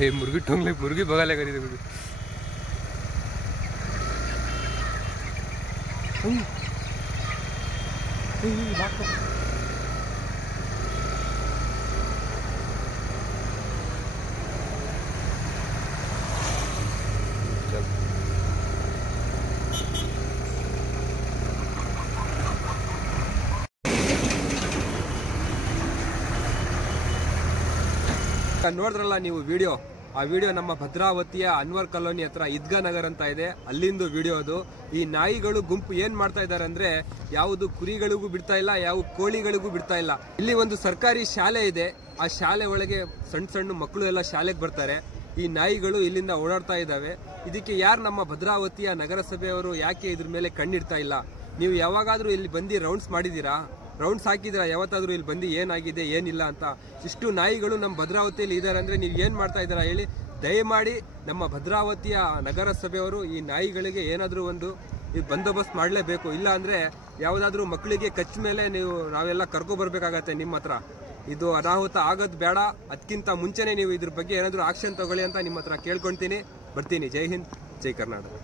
ये मुर्गी टोंगले मुर्गी बघायला कधी मुर्गी ನೋಡಿದ್ರಲ್ಲ ನೀವು ವಿಡಿಯೋ, ಆ ವಿಡಿಯೋ ನಮ್ಮ ಭದ್ರಾವತಿಯ ಅನ್ವರ್ ಕಾಲೋನಿ ಹತ್ರ ಈದ್ಗಾ ನಗರ್ ಅಂತ ಇದೆ, ಅಲ್ಲಿಂದು ವಿಡಿಯೋ ಅದು. ಈ ನಾಯಿಗಳು ಗುಂಪು ಏನ್ ಮಾಡ್ತಾ ಇದ್ದಾರೆ ಅಂದ್ರೆ, ಯಾವುದು ಕುರಿಗಳಿಗೂ ಬಿಡ್ತಾ ಇಲ್ಲ, ಯಾವ ಕೋಳಿಗಳಿಗೂ ಬಿಡ್ತಾ ಇಲ್ಲ. ಇಲ್ಲಿ ಒಂದು ಸರ್ಕಾರಿ ಶಾಲೆ ಇದೆ, ಆ ಶಾಲೆ ಒಳಗೆ ಸಣ್ಣ ಸಣ್ಣ ಮಕ್ಕಳು ಎಲ್ಲ ಶಾಲೆಗೆ ಬರ್ತಾರೆ. ಈ ನಾಯಿಗಳು ಇಲ್ಲಿಂದ ಓಡಾಡ್ತಾ ಇದ್ದಾವೆ. ಇದಕ್ಕೆ ಯಾರು ನಮ್ಮ ಭದ್ರಾವತಿಯ ನಗರಸಭೆಯವರು ಯಾಕೆ ಇದ್ರ ಮೇಲೆ ಕಣ್ಣಿಡ್ತಾ ಇಲ್ಲ? ನೀವು ಯಾವಾಗಾದ್ರೂ ಇಲ್ಲಿ ಬಂದು ರೌಂಡ್ಸ್ ಮಾಡಿದೀರಾ? ರೌಂಡ್ಸ್ ಹಾಕಿದ್ರ ಯಾವತ್ತಾದ್ರೂ ಇಲ್ಲಿ ಬಂದು ಏನಾಗಿದೆ ಏನಿಲ್ಲ ಅಂತ? ಇಷ್ಟು ನಾಯಿಗಳು ನಮ್ಮ ಭದ್ರಾವತಿಯಲ್ಲಿ ಇದ್ದಾರೆ ಅಂದ್ರೆ ನೀವು ಏನ್ ಮಾಡ್ತಾ ಇದ್ದೀರಾ ಹೇಳಿ? ದಯಮಾಡಿ ನಮ್ಮ ಭದ್ರಾವತಿಯ ನಗರಸಭೆಯವರು ಈ ನಾಯಿಗಳಿಗೆ ಏನಾದ್ರೂ ಒಂದು ಬಂದೋಬಸ್ತ್ ಮಾಡಲೇಬೇಕು. ಇಲ್ಲ ಅಂದ್ರೆ ಯಾವ್ದಾದ್ರು ಮಕ್ಕಳಿಗೆ ಕಚ್ಚ ಮೇಲೆ ನಾವೆಲ್ಲ ಕರ್ಕೊ ಬರ್ಬೇಕಾಗತ್ತೆ ನಿಮ್ಮ ಹತ್ರ. ಇದು ಅನಾಹುತ ಆಗೋದು ಬೇಡ. ಅದಕ್ಕಿಂತ ಮುಂಚೆನೆ ನೀವು ಇದ್ರ ಬಗ್ಗೆ ಏನಾದ್ರೂ ಆಕ್ಷನ್ ತಗೊಳ್ಳಿ ಅಂತ ನಿಮ್ಮ ಹತ್ರ ಕೇಳ್ಕೊಂತೀನಿ. ಬರ್ತೀನಿ. ಜೈ ಹಿಂದ್, ಜೈ ಕರ್ನಾಟಕ.